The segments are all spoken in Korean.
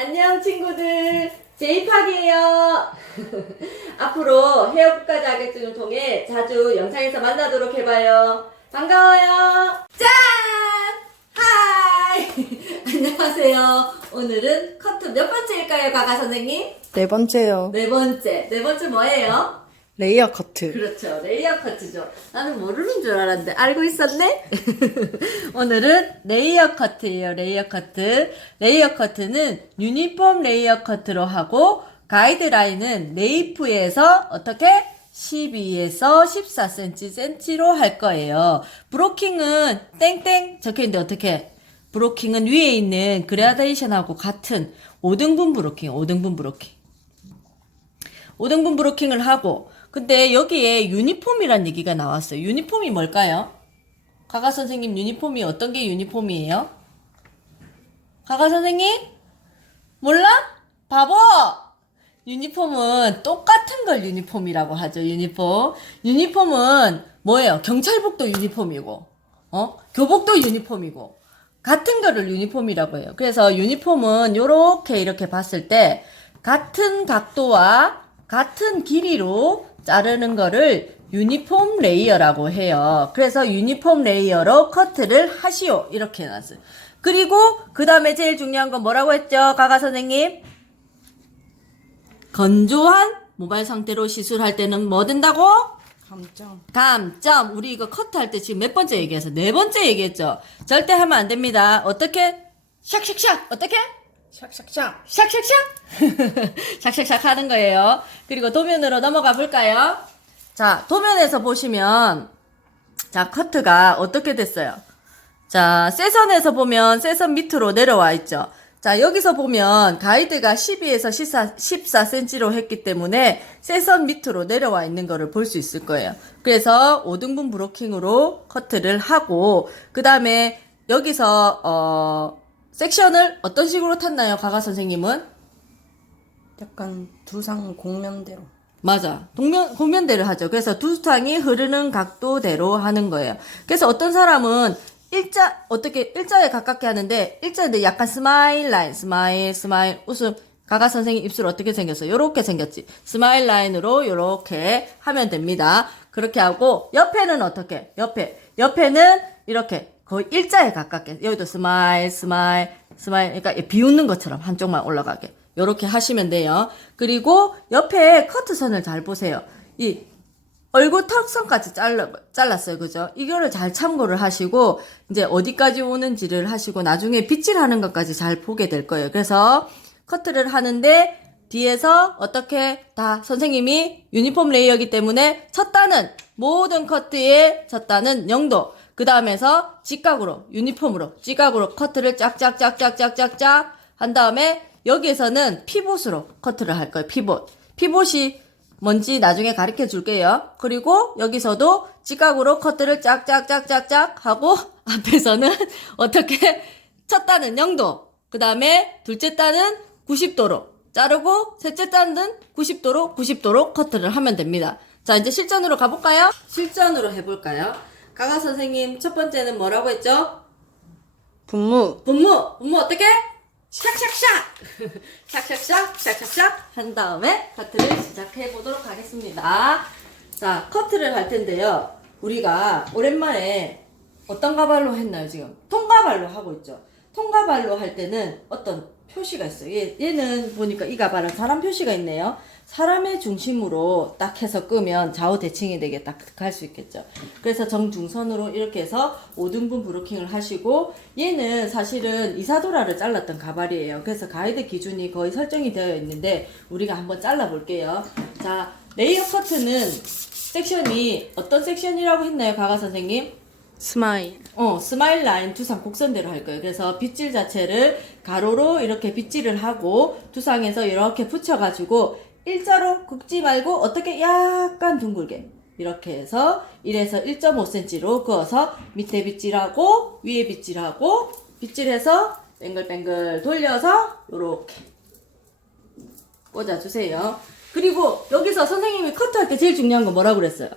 안녕 친구들, 제이팍이에요. 앞으로 헤어 국가 자격증을 통해 자주 영상에서 만나도록 해봐요. 반가워요. 짠! 하이! 안녕하세요. 오늘은 커트 몇 번째일까요, 가가 선생님? 네 번째요. 네 번째 뭐예요? 레이어 커트. 그렇죠. 레이어 커트죠. 나는 모르는 줄 알았는데 알고 있었네? 오늘은 레이어 커트예요. 레이어 커트. 레이어 커트는 유니폼 레이어 커트로 하고 가이드라인은 레이프에서 어떻게? 12에서 14cm로 할 거예요. 브로킹은 땡땡 적혀있는데 어떻게? 브로킹은 위에 있는 그라데이션하고 같은 5등분 브로킹, 5등분 브로킹. 5등분 브로킹을 하고 근데 여기에 유니폼이란 얘기가 나왔어요. 유니폼이 뭘까요? 가가 선생님 유니폼이 어떤 게 유니폼이에요? 가가 선생님? 몰라? 바보! 유니폼은 똑같은 걸 유니폼이라고 하죠. 유니폼. 유니폼은 뭐예요? 경찰복도 유니폼이고 교복도 유니폼이고 같은 거를 유니폼이라고 해요. 그래서 유니폼은 이렇게 봤을 때 같은 각도와 같은 길이로 자르는 거를 유니폼 레이어라고 해요. 그래서 유니폼 레이어로 커트를 하시오. 이렇게 해놨어요. 그리고 그 다음에 제일 중요한 건 뭐라고 했죠? 가가 선생님? 건조한 모발 상태로 시술할 때는 뭐 된다고? 감점. 감점. 우리 이거 커트할 때 지금 몇 번째 얘기해서 네 번째 얘기했죠? 절대 하면 안 됩니다. 어떻게? 샥샥샥. 어떻게? 샥샥샥. 샥샥샥! 샥샥샥 하는 거예요. 그리고 도면으로 넘어가 볼까요? 자, 도면에서 보시면, 자, 커트가 어떻게 됐어요? 자, 세선에서 보면 세선 밑으로 내려와 있죠. 자, 여기서 보면 가이드가 12에서 14cm로 했기 때문에 세선 밑으로 내려와 있는 거를 볼 수 있을 거예요. 그래서 5등분 브로킹으로 커트를 하고, 그 다음에 여기서, 섹션을 어떤 식으로 탔나요, 가가 선생님은? 약간 두상 공면대로. 맞아. 공면대를 하죠. 그래서 두상이 흐르는 각도대로 하는 거예요. 그래서 어떤 사람은 일자에 가깝게 하는데, 일자인데 약간 스마일 라인, 스마일, 웃음. 가가 선생님 입술 어떻게 생겼어요? 요렇게 생겼지. 스마일 라인으로 요렇게 하면 됩니다. 그렇게 하고, 옆에는 어떻게? 옆에는 이렇게 거의 일자에 가깝게. 여기도 스마일. 그러니까 비웃는 것처럼 한쪽만 올라가게. 요렇게 하시면 돼요. 그리고 옆에 커트선을 잘 보세요. 이 얼굴 턱선까지 잘랐어요. 그죠? 이거를 잘 참고를 하시고, 이제 어디까지 오는지를 하시고, 나중에 빗질하는 것까지 잘 보게 될 거예요. 그래서 커트를 하는데, 뒤에서 어떻게 다 선생님이 유니폼 레이어이기 때문에 첫 단은, 모든 커트의 첫 단은 0도. 그 다음에서 직각으로, 유니폼으로, 직각으로 커트를 짝짝짝짝짝짝짝 한 다음에, 여기에서는 피봇으로 커트를 할 거예요. 피봇이 뭔지 나중에 가르쳐 줄게요. 그리고 여기서도 직각으로 커트를 짝짝짝짝짝 하고 앞에서는 어떻게 첫 단은 0도 그 다음에 둘째 단은 90도로 자르고 셋째 단은 90도로 커트를 하면 됩니다. 자, 이제 실전으로 가볼까요? 실전으로 해볼까요? 가가 선생님 첫 번째는 뭐라고 했죠? 분무. 분무 어떻게? 샥샥샥! 샥샥샥 한 다음에 커트를 시작해 보도록 하겠습니다. 자, 커트를 할 텐데요. 우리가 오랜만에 어떤 가발로 했나요, 지금? 통가발로 하고 있죠. 통가발로 할 때는 어떤 표시가 있어요. 얘는 보니까 이 가발은 사람 표시가 있네요. 사람의 중심으로 딱 해서 끄면 좌우 대칭이 되게 딱 할 수 있겠죠. 그래서 정중선으로 이렇게 해서 5등분 브로킹을 하시고, 얘는 사실은 이사도라를 잘랐던 가발이에요. 그래서 가이드 기준이 거의 설정이 되어 있는데 우리가 한번 잘라 볼게요. 자, 레이어 커트는 섹션이 어떤 섹션이라고 했나요, 가가 선생님? 스마일. 스마일 라인 두상 곡선대로 할 거예요. 그래서 빗질 자체를 가로로 이렇게 빗질을 하고 두상에서 이렇게 붙여가지고 일자로 긋지 말고 어떻게 약간 둥글게 이렇게 해서 1에서 1.5cm로 그어서 밑에 빗질하고 위에 빗질하고 빗질해서 뱅글뱅글 돌려서 요렇게 꽂아주세요. 그리고 여기서 선생님이 커트할 때 제일 중요한 건 뭐라고 그랬어요?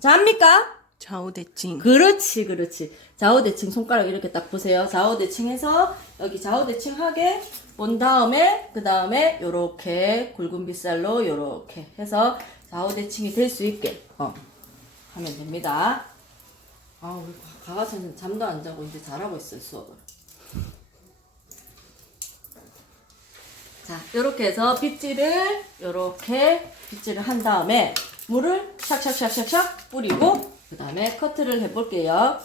자, 합니까? 좌우 대칭. 그렇지. 좌우 대칭 손가락 이렇게 딱 보세요. 좌우 대칭해서 여기 좌우대칭하게 본 다음에 그 다음에 요렇게 굵은 빗살로 요렇게 해서 좌우대칭이 될 수 있게 하면 됩니다. 아, 우리 가가선생 잠도 안 자고 이제 잘하고 있어요, 수업을. 자, 요렇게 해서 빗질을 요렇게 빗질을 한 다음에 물을 샥샥샥샥샥 뿌리고 그 다음에 커트를 해볼게요.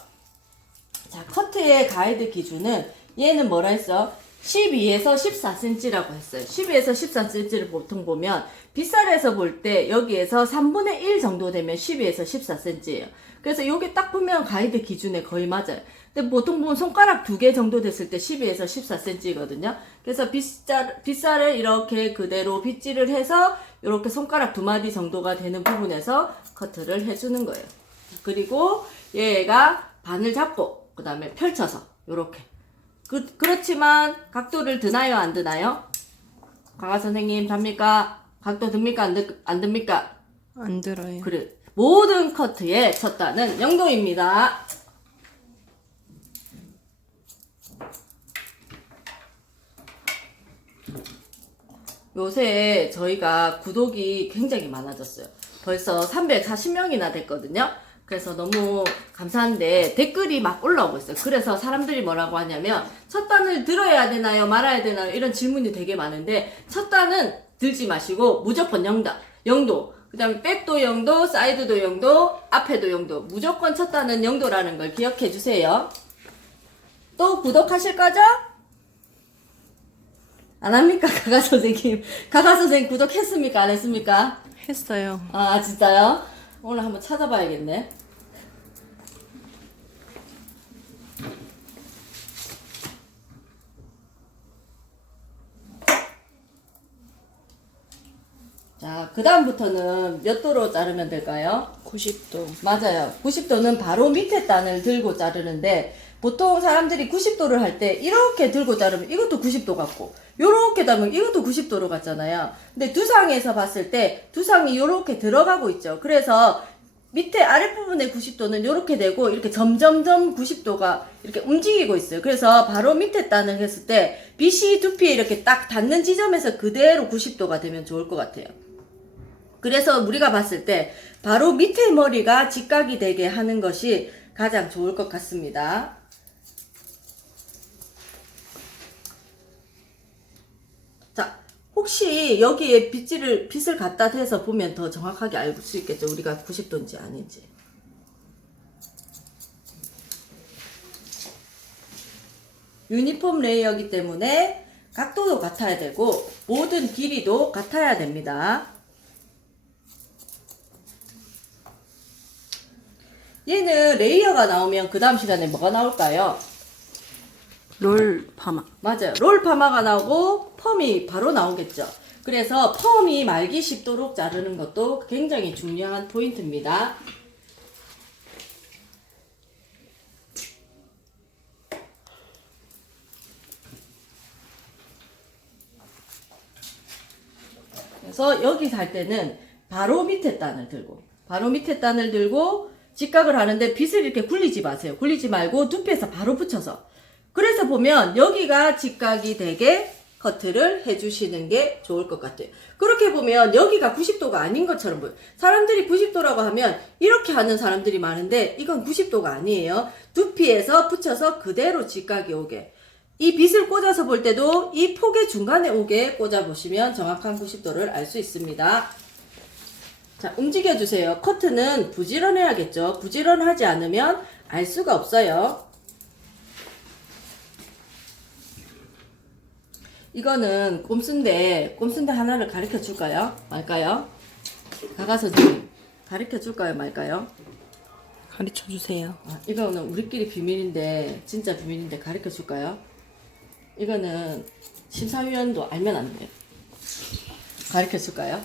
자, 커트의 가이드 기준은 얘는 뭐라 했어? 12에서 14cm라고 했어요. 12에서 14cm를 보통 보면 빗살에서 볼 때 여기에서 3분의 1 정도 되면 12에서 14cm예요. 그래서 요게 딱 보면 가이드 기준에 거의 맞아요. 근데 보통 보면 손가락 2개 정도 됐을 때 12에서 14cm거든요. 그래서 빗살을 이렇게 그대로 빗질을 해서 이렇게 손가락 2마디 정도가 되는 부분에서 커트를 해주는 거예요. 그리고 얘가 반을 잡고 그 다음에 펼쳐서 요렇게 그렇지만 각도를 드나요 안 드나요? 강아 선생님 잡니까? 각도 듭니까 안 듭니까? 안 들어요. 그래, 모든 커트의 첫 단은 0도입니다. 요새 저희가 구독이 굉장히 많아졌어요. 벌써 340명이나 됐거든요. 그래서 너무 감사한데 댓글이 막 올라오고 있어요. 그래서 사람들이 뭐라고 하냐면 첫 단을 들어야 되나요? 말아야 되나요? 이런 질문이 되게 많은데 첫 단은 들지 마시고 무조건 0도. 그 다음에 백도 0도, 사이드도 0도, 앞에도 0도. 무조건 첫 단은 0도라는 걸 기억해 주세요. 또 구독하실 거죠? 안 합니까? 가가 선생님. 가가 선생님 구독했습니까? 안 했습니까? 했어요. 아, 진짜요? 오늘 한번 찾아봐야겠네. 자, 그 다음부터는 몇 도로 자르면 될까요? 90도. 맞아요. 90도는 바로 밑에 단을 들고 자르는데 보통 사람들이 90도를 할 때 이렇게 들고 자르면 이것도 90도 같고 요렇게 자르면 이것도 90도로 같잖아요. 근데 두상에서 봤을 때 두상이 요렇게 들어가고 있죠. 그래서 밑에 아랫부분의 90도는 요렇게 되고 이렇게 점점점 90도가 이렇게 움직이고 있어요. 그래서 바로 밑에 단을 했을 때 빗이 두피에 이렇게 딱 닿는 지점에서 그대로 90도가 되면 좋을 것 같아요. 그래서 우리가 봤을 때 바로 밑에 머리가 직각이 되게 하는 것이 가장 좋을 것 같습니다. 자, 혹시 여기에 빗을 갖다 대서 보면 더 정확하게 알 수 있겠죠. 우리가 90도인지 아닌지. 유니폼 레이어이기 때문에 각도도 같아야 되고 모든 길이도 같아야 됩니다. 얘는 레이어가 나오면 그 다음 시간에 뭐가 나올까요? 롤 파마. 맞아요. 롤 파마가 나오고 펌이 바로 나오겠죠. 그래서 펌이 말기 쉽도록 자르는 것도 굉장히 중요한 포인트입니다. 그래서 여기서 할 때는 바로 밑에 단을 들고 직각을 하는데 빗을 이렇게 굴리지 마세요. 굴리지 말고 두피에서 바로 붙여서. 그래서 보면 여기가 직각이 되게 커트를 해주시는 게 좋을 것 같아요. 그렇게 보면 여기가 90도가 아닌 것처럼 보여요. 사람들이 90도라고 하면 이렇게 하는 사람들이 많은데 이건 90도가 아니에요. 두피에서 붙여서 그대로 직각이 오게. 이 빗을 꽂아서 볼 때도 이 폭의 중간에 오게 꽂아보시면 정확한 90도를 알 수 있습니다. 자, 움직여주세요. 커트는 부지런해야겠죠. 부지런하지 않으면 알 수가 없어요. 이거는 꼼수인데 하나를 가르쳐 줄까요? 말까요? 가가 선생님, 가르쳐 줄까요? 말까요? 가르쳐 주세요. 아, 이거는 우리끼리 비밀인데, 진짜 비밀인데 가르쳐 줄까요? 이거는 심사위원도 알면 안 돼요. 가르쳐 줄까요?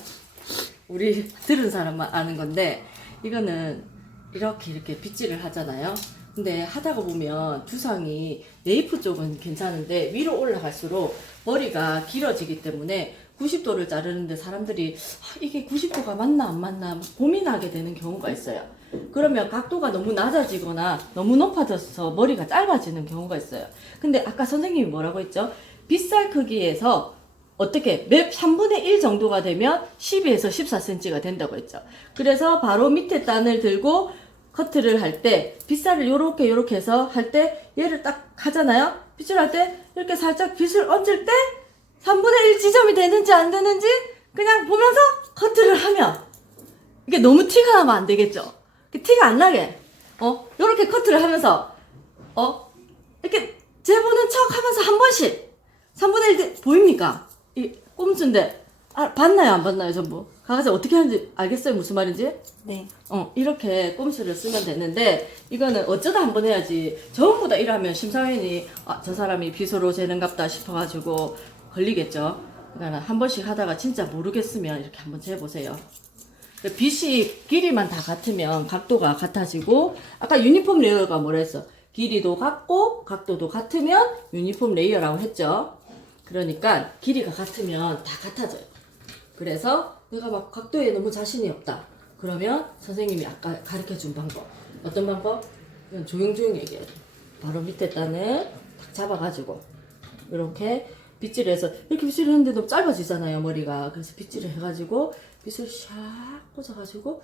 우리 들은 사람만 아는 건데, 이거는 이렇게 빗질을 하잖아요. 근데 하다가 보면 두상이 네이프 쪽은 괜찮은데 위로 올라갈수록 머리가 길어지기 때문에 90도를 자르는데 사람들이 이게 90도가 맞나 안 맞나 고민하게 되는 경우가 있어요. 그러면 각도가 너무 낮아지거나 너무 높아져서 머리가 짧아지는 경우가 있어요. 근데 아까 선생님이 뭐라고 했죠? 빗살 크기에서 어떻게 맵 3분의 1 정도가 되면 12에서 14cm가 된다고 했죠. 그래서 바로 밑에 단을 들고 커트를 할 때 빗살을 요렇게 해서 할 때 얘를 딱 하잖아요. 빗질 할 때 이렇게 살짝 빗을 얹을 때 3분의 1 지점이 되는지 안 되는지 그냥 보면서 커트를 하면 이게 너무 티가 나면 안 되겠죠. 티가 안 나게 요렇게 커트를 하면서 이렇게 재보는 척 하면서 한 번씩 3분의 1 보입니까? 이 꼼수인데 봤나요 안 봤나요 전부? 가가지 어떻게 하는지 알겠어요 무슨 말인지? 네. 이렇게 꼼수를 쓰면 되는데 이거는 어쩌다 한번 해야지 전부 다 이러면 심사위원이 저 사람이 비서로 재는갑다 싶어가지고 걸리겠죠. 그러니까 한 번씩 하다가 진짜 모르겠으면 이렇게 한번 재보세요. 빗이 길이만 다 같으면 각도가 같아지고 아까 유니폼 레이어가 뭐라 했어? 길이도 같고 각도도 같으면 유니폼 레이어라고 했죠. 그러니까 길이가 같으면 다 같아져요. 그래서 내가 막 각도에 너무 자신이 없다. 그러면 선생님이 아까 가르쳐준 방법 어떤 방법? 그냥 조용조용 얘기해야 돼. 바로 밑에 단을 딱 잡아가지고 이렇게 빗질을 해서 이렇게 빗질을 했는데 너무 짧아지잖아요 머리가. 그래서 빗질을 해가지고 빗을 샥 꽂아가지고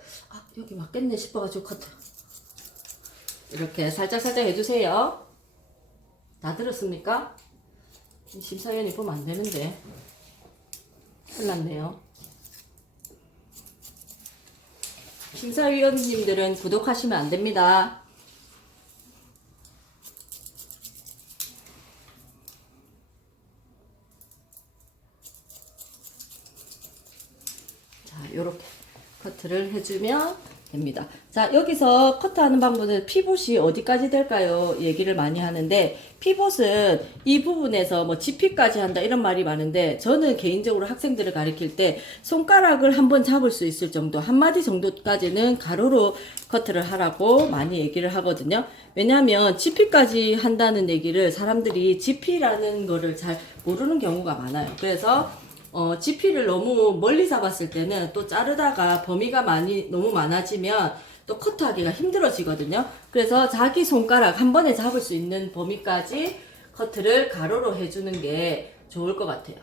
여기 맞겠네 싶어가지고 커트 이렇게 살짝살짝 해주세요. 다 들었습니까? 심사위원이 보면 안 되는데 큰일 났네요. 심사위원님들은 구독하시면 안 됩니다. 자, 요렇게 커트를 해주면 됩니다. 자, 여기서 커트하는 방법은 피봇이 어디까지 될까요? 얘기를 많이 하는데 피봇은 이 부분에서 뭐 지피까지 한다 이런 말이 많은데 저는 개인적으로 학생들을 가르칠 때 손가락을 한번 잡을 수 있을 정도 한마디 정도까지는 가로로 커트를 하라고 많이 얘기를 하거든요. 왜냐하면 지피까지 한다는 얘기를 사람들이 지피라는 거를 잘 모르는 경우가 많아요. 그래서 지피를 너무 멀리 잡았을 때는 또 자르다가 범위가 너무 많아지면 또 커트하기가 힘들어지거든요. 그래서 자기 손가락 한 번에 잡을 수 있는 범위까지 커트를 가로로 해주는 게 좋을 것 같아요.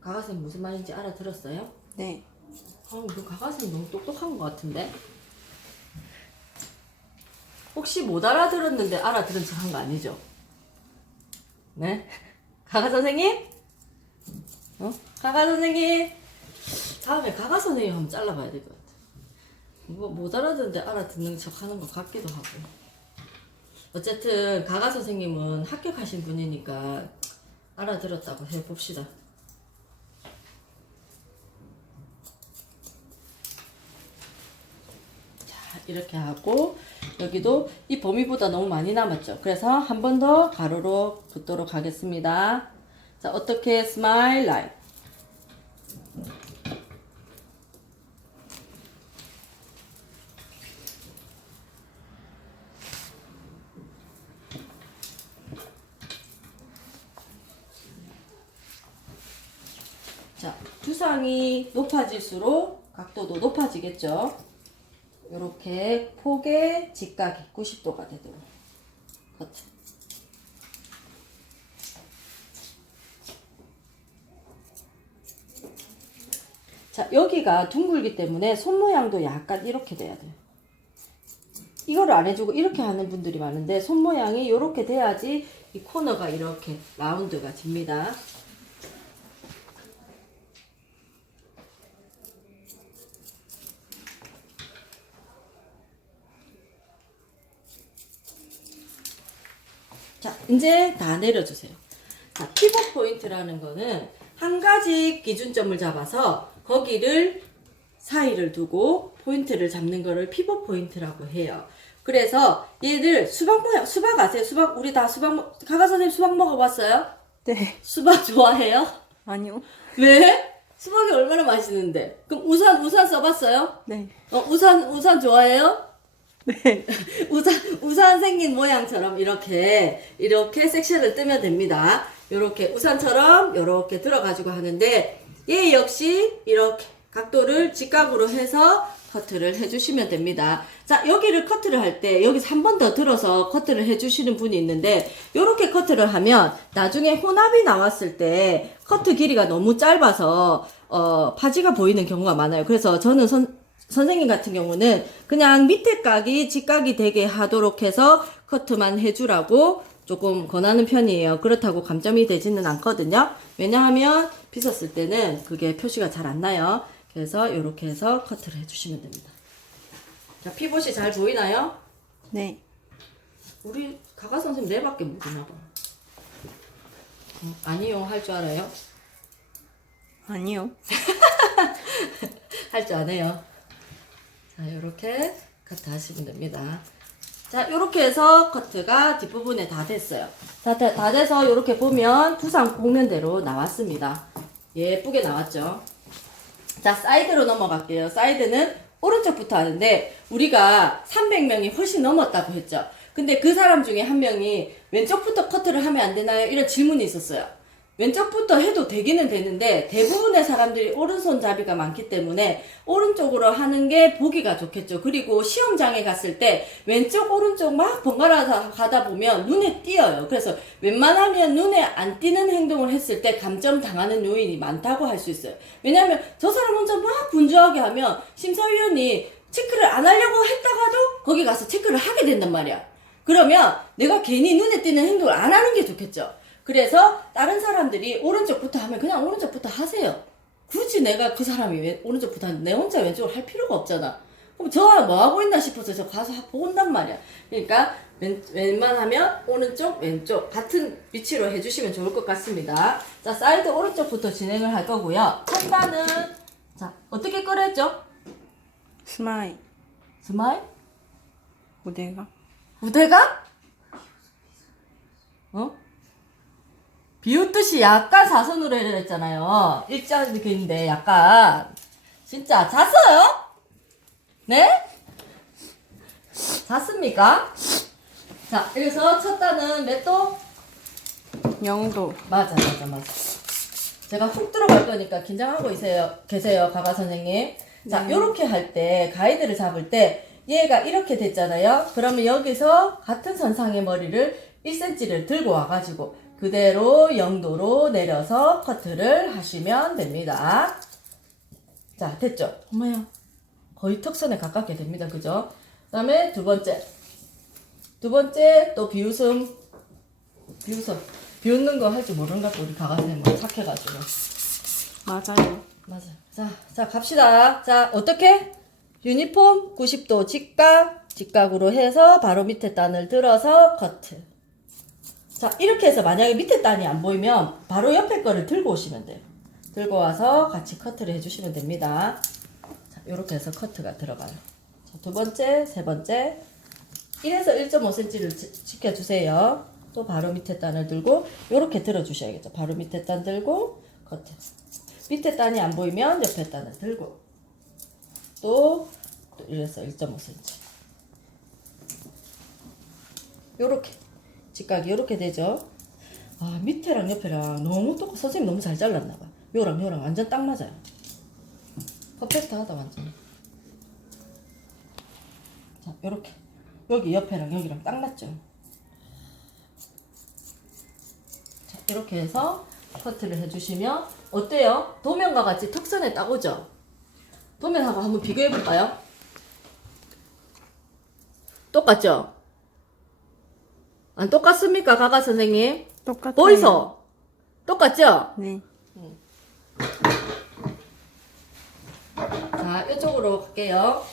가가쌤 무슨 말인지 알아들었어요? 네. 우리 가가쌤 너무 똑똑한 것 같은데? 혹시 못 알아들었는데 알아들은 척 한 거 아니죠? 네? 가가 선생님? 가가 선생님? 다음에 가가 선생님 한번 잘라봐야 될 것 같아. 뭐 못 알아듣는데 알아듣는 척 하는 것 같기도 하고. 어쨌든 가가 선생님은 합격하신 분이니까 알아들었다고 해봅시다. 자, 이렇게 하고 여기도 이 범위보다 너무 많이 남았죠. 그래서 한 번 더 가로로 긋도록 하겠습니다. 자, 어떻게 스마일 라인. 자, 두상이 높아질수록 각도도 높아지겠죠. 이렇게 폭의 직각이 90도가 되도록 커트. 자, 여기가 둥글기 때문에 손 모양도 약간 이렇게 돼야 돼요. 이거를 안 해주고 이렇게 하는 분들이 많은데 손 모양이 이렇게 돼야지 이 코너가 이렇게 라운드가 집니다. 자, 이제 다 내려주세요. 자, 피벗 포인트라는 거는 한 가지 기준점을 잡아서 거기를 사이를 두고 포인트를 잡는 거를 피벗 포인트라고 해요. 그래서 얘를 수박 모양, 수박 아세요? 수박, 우리 다 수박, 가가 선생님 수박 먹어봤어요? 네. 수박 좋아해요? 아니요. 왜? 수박이 얼마나 맛있는데. 그럼 우산 써봤어요? 네. 우산 좋아해요? 네. 우산 생긴 모양처럼 이렇게 섹션을 뜨면 됩니다. 이렇게 우산처럼 이렇게 들어가지고 하는데 얘 역시 이렇게 각도를 직각으로 해서 커트를 해주시면 됩니다. 자, 여기를 커트를 할 때 여기서 한 번 더 들어서 커트를 해주시는 분이 있는데 요렇게 커트를 하면 나중에 혼합이 나왔을 때 커트 길이가 너무 짧아서 파지가 보이는 경우가 많아요. 그래서 저는 선생님 같은 경우는 그냥 밑에 각이 직각이 되게 하도록 해서 커트만 해주라고 조금 권하는 편이에요. 그렇다고 감점이 되지는 않거든요. 왜냐하면 빗었을 때는 그게 표시가 잘 안 나요. 그래서 이렇게 해서 커트를 해주시면 됩니다. 자, 피봇이 잘 보이나요? 네. 우리 가가 선생님 내밖에 모르나 봐. 아니요, 할 줄 알아요? 아니요. 할 줄 아네요. 자, 요렇게 커트 하시면 됩니다. 자, 요렇게 해서 커트가 뒷부분에 다 됐어요. 다 돼서 요렇게 보면 두상 복면대로 나왔습니다. 예쁘게 나왔죠? 자, 사이드로 넘어갈게요. 사이드는 오른쪽부터 하는데 우리가 300명이 훨씬 넘었다고 했죠. 근데 그 사람 중에 한 명이 왼쪽부터 커트를 하면 안 되나요? 이런 질문이 있었어요. 왼쪽부터 해도 되기는 되는데 대부분의 사람들이 오른손잡이가 많기 때문에 오른쪽으로 하는 게 보기가 좋겠죠. 그리고 시험장에 갔을 때 왼쪽 오른쪽 막 번갈아서 가다 보면 눈에 띄어요. 그래서 웬만하면 눈에 안 띄는 행동을 했을 때 감점 당하는 요인이 많다고 할 수 있어요. 왜냐하면 저 사람 혼자 막 분주하게 하면 심사위원이 체크를 안 하려고 했다가도 거기 가서 체크를 하게 된단 말이야. 그러면 내가 괜히 눈에 띄는 행동을 안 하는 게 좋겠죠. 그래서 다른 사람들이 오른쪽부터 하면 그냥 오른쪽부터 하세요. 굳이 내가 그 사람이 오른쪽부터 하는데 내 혼자 왼쪽을 할 필요가 없잖아. 그럼 저 뭐 하고 있나 싶어서 저 가서 본단 말이야. 그러니까 웬만하면 오른쪽 왼쪽 같은 위치로 해주시면 좋을 것 같습니다. 자, 사이드 오른쪽부터 진행을 할 거고요. 첫 단은 자 어떻게 끌었죠? 스마일. 스마일? 무대가. 무대가? 비웃듯이 약간 사선으로 해야 했잖아요. 일자인데 약간 진짜 잤어요? 네? 잤습니까? 자, 그래서 첫 단은 몇 도? 영도. 맞아. 제가 훅 들어갈 거니까 긴장하고 계세요, 가가 선생님. 자, 요렇게 할 때, 가이드를 잡을 때, 얘가 이렇게 됐잖아요. 그러면 여기서 같은 선상의 머리를 1cm를 들고 와가지고, 그대로 0도로 내려서 커트를 하시면 됩니다. 자, 됐죠? 엄마야. 거의 턱선에 가깝게 됩니다. 그죠? 그 다음에 두 번째 또 비웃음. 비웃는 거 할 줄 모르는 것 같고 우리 가가선생님 착해가지고. 맞아요. 맞아. 자, 갑시다. 자, 어떻게? 유니폼 90도 직각으로 해서 바로 밑에 단을 들어서 커트. 자, 이렇게 해서 만약에 밑에 단이 안 보이면 바로 옆에 거를 들고 오시면 돼요. 들고 와서 같이 커트를 해주시면 됩니다. 자, 요렇게 해서 커트가 들어가요. 자, 두 번째, 세 번째. 1에서 1.5cm를 지켜주세요. 또 바로 밑에 단을 들고 요렇게 들어주셔야겠죠. 바로 밑에 단 들고 커트. 밑에 단이 안 보이면 옆에 단을 들고 또 1에서 1.5cm 요렇게 직각이 요렇게 되죠. 아, 밑에랑 옆에랑 너무 똑같아. 선생님 너무 잘 잘랐나봐. 요랑 완전 딱 맞아요. 퍼펙트하다 완전. 자, 요렇게 여기 옆에랑 여기랑 딱 맞죠. 자, 이렇게 해서 커트를 해주시면 어때요? 도면과 같이 턱선에 딱 오죠? 도면하고 한번 비교해볼까요? 똑같죠? 안 똑같습니까, 가가 선생님? 똑같아요. 보이소? 똑같죠? 네. 자, 이쪽으로 갈게요.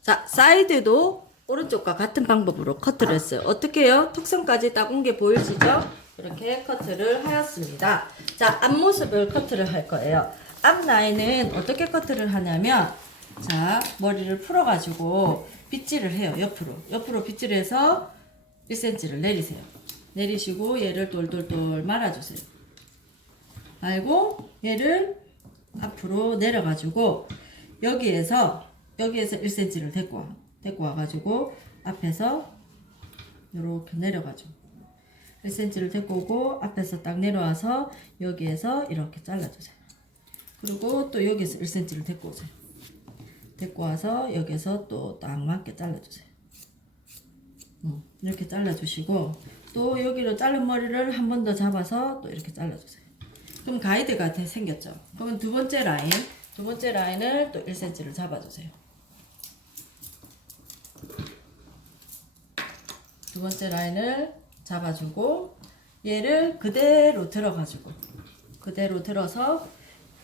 자, 사이드도 오른쪽과 같은 방법으로 커트를 했어요. 어떻게 해요? 턱선까지 딱 온 게 보이시죠? 이렇게 커트를 하였습니다. 자, 앞모습을 커트를 할 거예요. 앞 라인은 어떻게 커트를 하냐면, 자, 머리를 풀어가지고 빗질을 해요. 옆으로 빗질을 해서 1cm를 내리세요. 내리시고 얘를 돌돌돌 말아주세요. 말고 얘를 앞으로 내려가지고 여기에서 1cm를 데리고 와가지고 앞에서 이렇게 내려가지고 1cm를 데리고 오고 앞에서 딱 내려와서 여기에서 이렇게 잘라주세요. 그리고 또 여기에서 1cm를 데리고 오세요. 데리고 와서 여기서 또 딱 맞게 잘라주세요. 이렇게 잘라주시고 또 여기로 자른 머리를 한 번 더 잡아서 또 이렇게 잘라주세요. 그럼 가이드가 생겼죠. 그러면 두 번째 라인을 또 1cm를 잡아주세요. 두 번째 라인을 잡아주고 얘를 그대로 들어서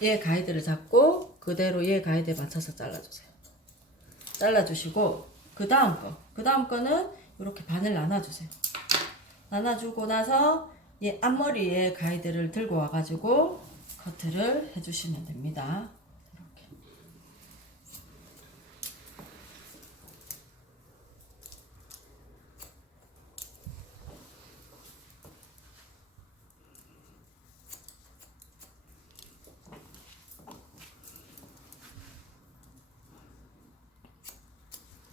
얘 가이드를 잡고 그대로 얘 가이드에 맞춰서 잘라주세요. 잘라주시고 그 다음 거는 이렇게 반을 나눠주세요. 나눠주고 나서 얘 앞머리에 가이드를 들고 와가지고 커트를 해주시면 됩니다. 이렇게.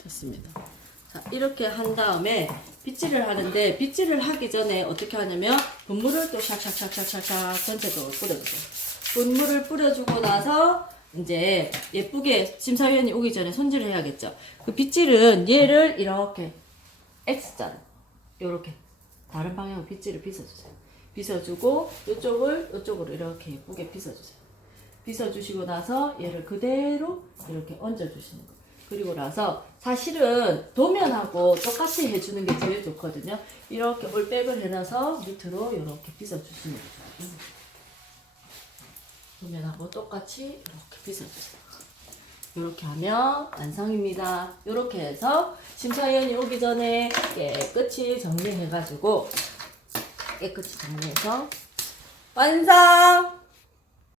됐습니다. 자, 이렇게 한 다음에 빗질을 하는데 빗질을 하기 전에 어떻게 하냐면 분무를 또 샥샥샥샥샥 전체적으로 뿌려주세요. 분무를 뿌려주고 나서 이제 예쁘게 심사위원이 오기 전에 손질을 해야겠죠. 그 빗질은 얘를 이렇게 X자로 이렇게 다른 방향으로 빗질을 빗어주세요. 빗어주고 이쪽으로 이렇게 예쁘게 빗어주세요. 빗어주시고 나서 얘를 그대로 이렇게 얹어주시는 거예요. 그리고 나서 사실은 도면하고 똑같이 해주는 게 제일 좋거든요. 이렇게 올백을 해놔서 밑으로 이렇게 빗어주시면 돼요. 도면하고 똑같이 이렇게 빗어주세요. 이렇게 하면 완성입니다. 이렇게 해서 심사위원이 오기 전에 깨끗이 정리해서 완성!